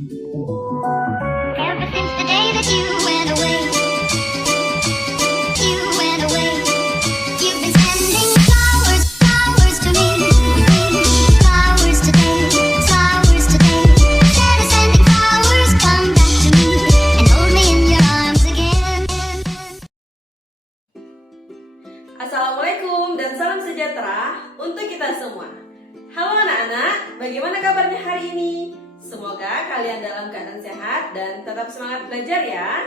Ever since the day that you went away, you've been sending flowers, flowers to me, flowers today, flowers today. Instead of sending flowers, come back to me and hold me in your arms again. Assalamualaikum dan salam sejahtera untuk kita semua. Halo anak-anak, bagaimana kabarnya hari ini? Semoga kalian dalam keadaan sehat dan tetap semangat belajar ya.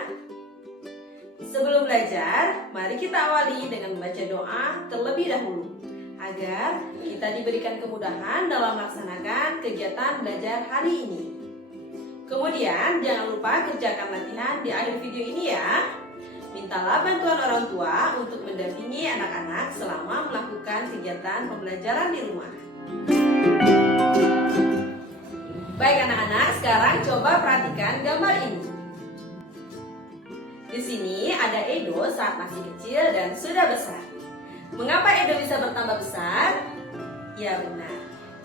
Sebelum belajar, mari kita awali dengan membaca doa terlebih dahulu agar kita diberikan kemudahan dalam melaksanakan kegiatan belajar hari ini. Kemudian jangan lupa kerjakan latihan di akhir video ini ya. Mintalah bantuan orang tua untuk mendampingi anak-anak selama melakukan kegiatan pembelajaran di rumah. Baik anak-anak, sekarang coba perhatikan gambar ini. Di sini ada Edo saat masih kecil dan sudah besar. Mengapa Edo bisa bertambah besar? Ya benar,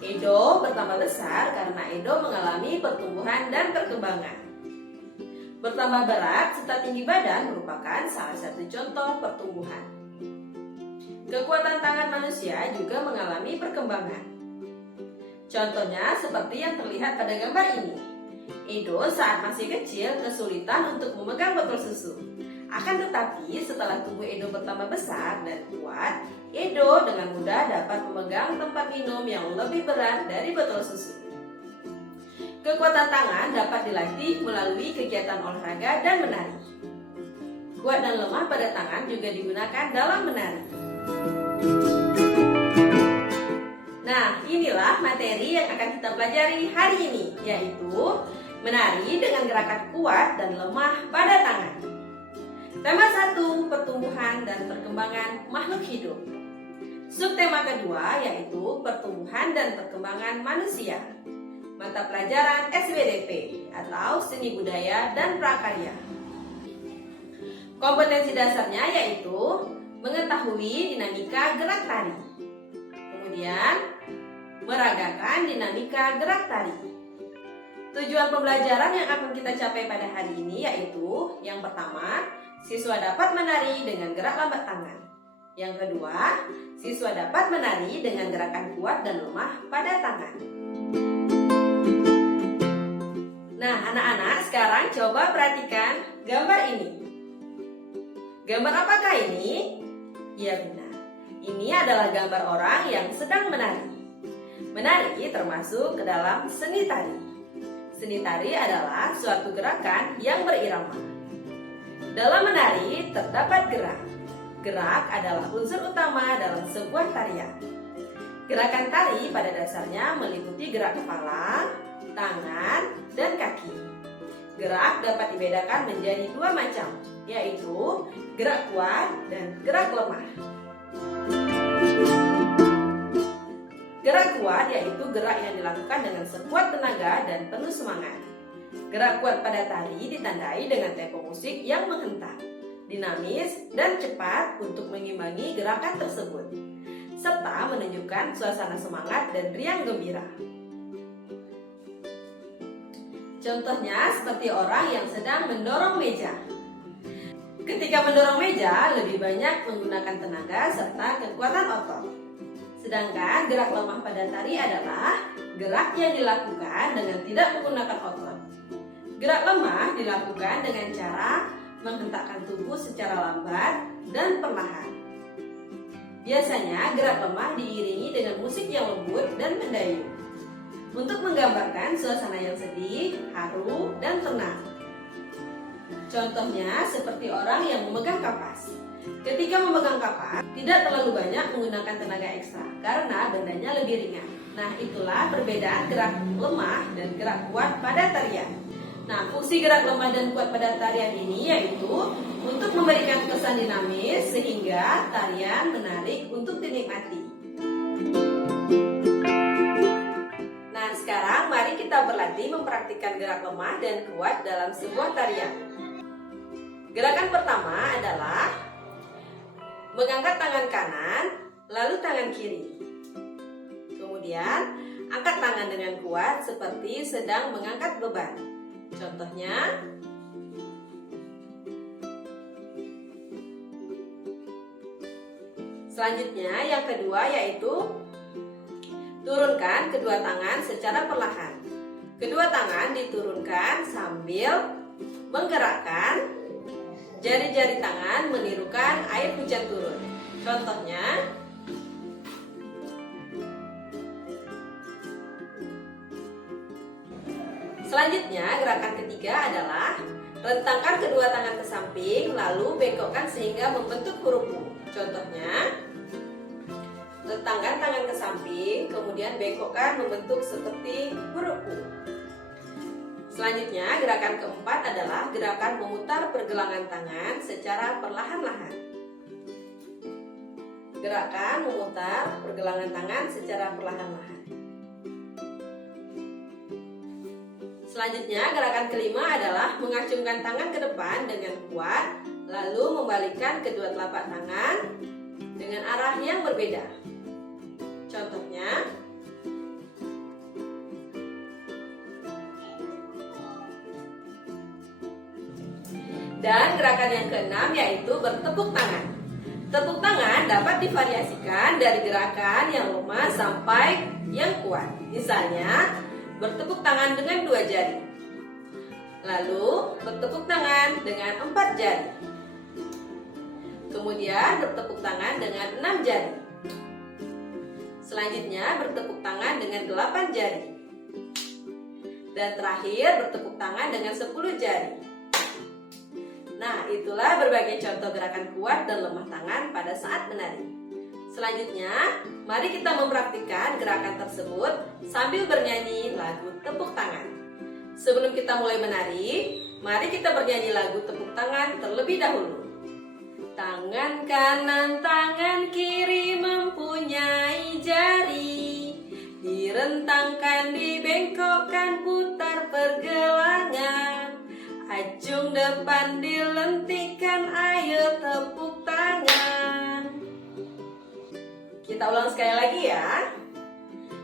Edo bertambah besar karena Edo mengalami pertumbuhan dan perkembangan. Bertambah berat serta tinggi badan merupakan salah satu contoh pertumbuhan. Kekuatan tangan manusia juga mengalami perkembangan. Contohnya seperti yang terlihat pada gambar ini. Edo saat masih kecil kesulitan untuk memegang botol susu. Akan tetapi setelah tubuh Edo bertambah besar dan kuat, Edo dengan mudah dapat memegang tempat minum yang lebih berat dari botol susu. Kekuatan tangan dapat dilatih melalui kegiatan olahraga dan menari. Kuat dan lemah pada tangan juga digunakan dalam menari. Nah, inilah materi yang akan kita pelajari hari ini, yaitu menari dengan gerakan kuat dan lemah pada tangan. Tema 1, pertumbuhan dan perkembangan makhluk hidup. Subtema kedua yaitu pertumbuhan dan perkembangan manusia. Mata pelajaran SBDP atau Seni Budaya dan Prakarya. Kompetensi dasarnya yaitu mengetahui dinamika gerak tari. Kemudian meragakan dinamika gerak tari. Tujuan pembelajaran yang akan kita capai pada hari ini yaitu yang pertama, siswa dapat menari dengan gerak lambat tangan. Yang kedua, siswa dapat menari dengan gerakan kuat dan lemah pada tangan. Nah, anak-anak sekarang coba perhatikan gambar ini. Gambar apakah ini? Ya benar, ini adalah gambar orang yang sedang menari. Menari termasuk ke dalam seni tari. Seni tari adalah suatu gerakan yang berirama. Dalam menari terdapat gerak. Gerak adalah unsur utama dalam sebuah tarian. Gerakan tari pada dasarnya meliputi gerak kepala, tangan, dan kaki. Gerak dapat dibedakan menjadi dua macam, yaitu gerak kuat dan gerak lemah. Gerak kuat yaitu gerak yang dilakukan dengan sekuat tenaga dan penuh semangat. Gerak kuat pada tari ditandai dengan tempo musik yang menghentak, dinamis, dan cepat untuk mengimbangi gerakan tersebut, serta menunjukkan suasana semangat dan riang gembira. Contohnya seperti orang yang sedang mendorong meja. Ketika mendorong meja, lebih banyak menggunakan tenaga serta kekuatan otot. Sedangkan gerak lemah pada tari adalah gerak yang dilakukan dengan tidak menggunakan otot. Gerak lemah dilakukan dengan cara menghentakkan tubuh secara lambat dan perlahan. Biasanya gerak lemah diiringi dengan musik yang lembut dan mendayu untuk menggambarkan suasana yang sedih, haru, dan tenang. Contohnya seperti orang yang memegang kapas. Ketika memegang kapas, tidak terlalu banyak menggunakan tenaga ekstra karena bendanya lebih ringan. Nah, itulah perbedaan gerak lemah dan gerak kuat pada tarian. Nah, fungsi gerak lemah dan kuat pada tarian ini yaitu untuk memberikan kesan dinamis sehingga tarian menarik untuk dinikmati. Nah, sekarang mari kita berlatih mempraktikkan gerak lemah dan kuat dalam sebuah tarian. Gerakan pertama adalah mengangkat tangan kanan, lalu tangan kiri. Kemudian, angkat tangan dengan kuat seperti sedang mengangkat beban. Contohnya, selanjutnya yang kedua yaitu turunkan kedua tangan secara perlahan. Kedua tangan diturunkan sambil menggerakkan jari-jari tangan menirukan air hujan turun. Contohnya, selanjutnya gerakan ketiga adalah rentangkan kedua tangan ke samping lalu bengkokkan sehingga membentuk huruf U. Contohnya, rentangkan tangan ke samping kemudian bengkokkan membentuk seperti huruf U. Selanjutnya, gerakan keempat adalah gerakan memutar pergelangan tangan secara perlahan-lahan. Gerakan memutar pergelangan tangan secara perlahan-lahan. Selanjutnya, gerakan kelima adalah mengacungkan tangan ke depan dengan kuat, lalu membalikkan kedua telapak tangan dengan arah yang berbeda. Contohnya, dan gerakan yang keenam yaitu bertepuk tangan. Tepuk tangan dapat divariasikan dari gerakan yang lemah sampai yang kuat. Misalnya, bertepuk tangan dengan 2 jari. Lalu, bertepuk tangan dengan 4 jari. Kemudian, bertepuk tangan dengan 6 jari. Selanjutnya, bertepuk tangan dengan 8 jari. Dan terakhir, bertepuk tangan dengan 10 jari. Nah, itulah berbagai contoh gerakan kuat dan lemah tangan pada saat menari. Selanjutnya, mari kita mempraktikkan gerakan tersebut sambil bernyanyi lagu tepuk tangan. Sebelum kita mulai menari, mari kita bernyanyi lagu tepuk tangan terlebih dahulu. Tangan kanan, tangan kiri mempunyai jari, direntangkan, dibengkokkan, putar pergelangan. Acung depan dilentikan, ayo tepuk tangan. Kita ulang sekali lagi ya.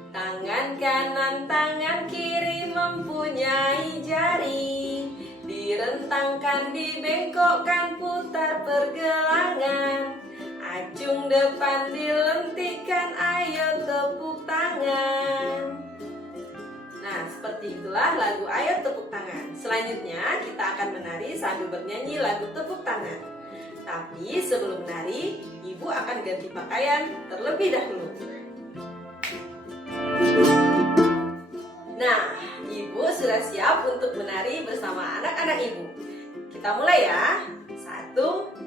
Tangan kanan, tangan kiri mempunyai jari, direntangkan, dibengkokkan, putar pergelangan. Acung depan dilentikan, ayo tepuk tangan. Nah, seperti itulah lagu Ayo Tepuk Tangan. Selanjutnya, kita akan menari sambil bernyanyi lagu tepuk tangan. Tapi sebelum menari, Ibu akan ganti pakaian terlebih dahulu. Nah, Ibu sudah siap untuk menari bersama anak-anak Ibu. Kita mulai ya. 1, 2,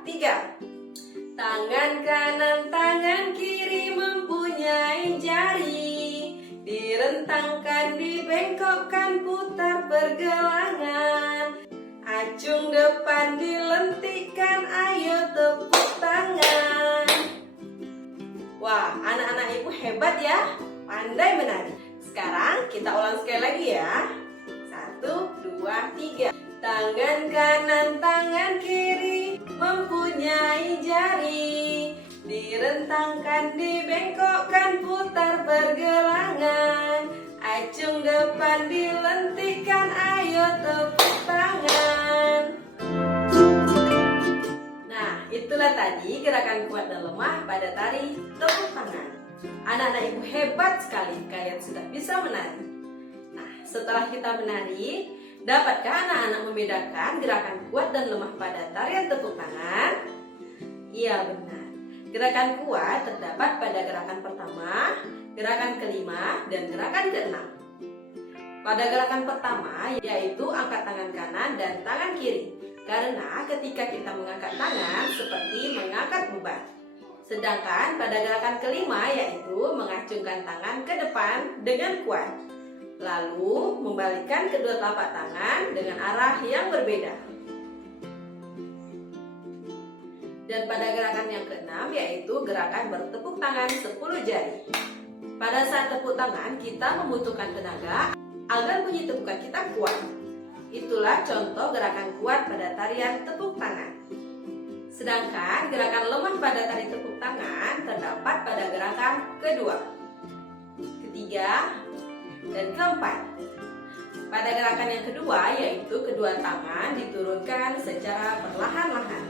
3. Tangan kanan, tangan kiri mempunyai jari, direntangkan, dibengkokkan, putar pergelangan. Acung depan dilentikan, ayo tepuk tangan. Wah, anak-anak Ibu hebat ya, pandai menari. Sekarang kita ulang sekali lagi ya. 1, 2, 3. Tangan kanan, tangan kiri mempunyai jari, direntangkan, dibengkokkan, putar pergelangan. Acung depan dilentikan, ayo tepuk tangan. Nah, itulah tadi gerakan kuat dan lemah pada tari tepuk tangan. Anak-anak Ibu hebat sekali, kalian sudah bisa menari. Nah, setelah kita menari, dapatkah anak-anak membedakan gerakan kuat dan lemah pada tarian tepuk tangan? Iya, benar. Gerakan kuat terdapat pada gerakan pertama, gerakan kelima, dan gerakan keenam. Pada gerakan pertama, yaitu angkat tangan kanan dan tangan kiri. Karena ketika kita mengangkat tangan seperti mengangkat beban. Sedangkan pada gerakan kelima, yaitu mengacungkan tangan ke depan dengan kuat. Lalu membalikkan kedua telapak tangan dengan arah yang berbeda. Dan pada gerakan yang keenam yaitu gerakan bertepuk tangan 10 jari. Pada saat tepuk tangan kita membutuhkan tenaga agar bunyi tepukan kita kuat. Itulah contoh gerakan kuat pada tarian tepuk tangan. Sedangkan gerakan lemah pada tari tepuk tangan terdapat pada gerakan kedua, ketiga, dan keempat. Pada gerakan yang kedua, yaitu kedua tangan diturunkan secara perlahan-lahan.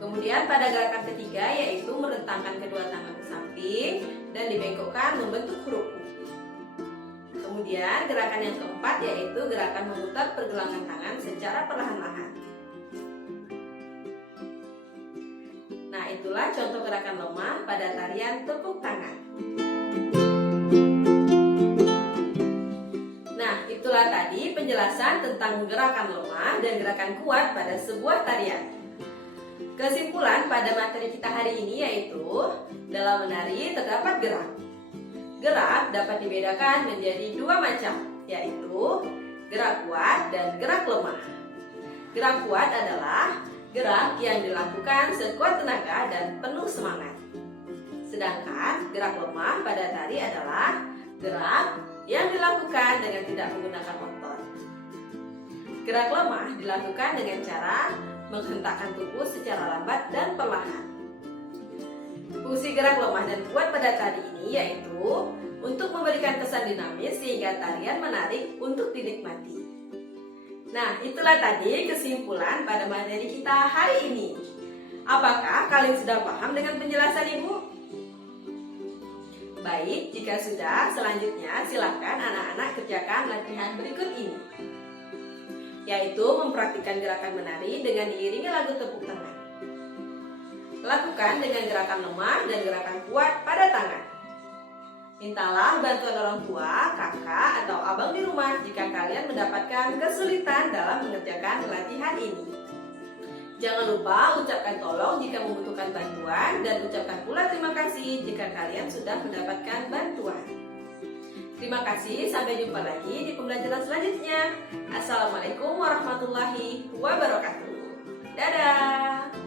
Kemudian pada gerakan ketiga, yaitu merentangkan kedua tangan ke samping dan dibengkokkan membentuk huruf U. Kemudian gerakan yang keempat, yaitu gerakan memutar pergelangan tangan secara perlahan-lahan. Nah, itulah contoh gerakan lemah pada tarian tepuk tangan. Nah, itulah tadi penjelasan tentang gerakan lemah dan gerakan kuat pada sebuah tarian. Kesimpulan pada materi kita hari ini yaitu, dalam menari terdapat gerak. Gerak dapat dibedakan menjadi dua macam, yaitu gerak kuat dan gerak lemah. Gerak kuat adalah gerak yang dilakukan sekuat tenaga dan penuh semangat. Sedangkan gerak lemah pada tari adalah gerak yang dilakukan dengan tidak menggunakan otot. Gerak lemah dilakukan dengan cara menghentakkan tubuh secara lambat dan perlahan. Fungsi gerak lemah dan kuat pada tari ini yaitu untuk memberikan kesan dinamis sehingga tarian menarik untuk dinikmati. Nah, itulah tadi kesimpulan pada materi kita hari ini. Apakah kalian sudah paham dengan penjelasan Ibu? Baik, jika sudah, selanjutnya silakan anak-anak kerjakan latihan berikut ini, yaitu mempraktikkan gerakan menari dengan diiringi lagu tepuk tangan. Lakukan dengan gerakan lemah dan gerakan kuat pada tangan. Mintalah bantuan orang tua, kakak, atau abang di rumah jika kalian mendapatkan kesulitan dalam mengerjakan latihan ini. Jangan lupa ucapkan tolong jika membutuhkan bantuan dan ucapkan pula terima kasih jika kalian sudah mendapatkan bantuan. Terima kasih, sampai jumpa lagi di pembelajaran selanjutnya. Assalamualaikum warahmatullahi wabarakatuh. Dadah!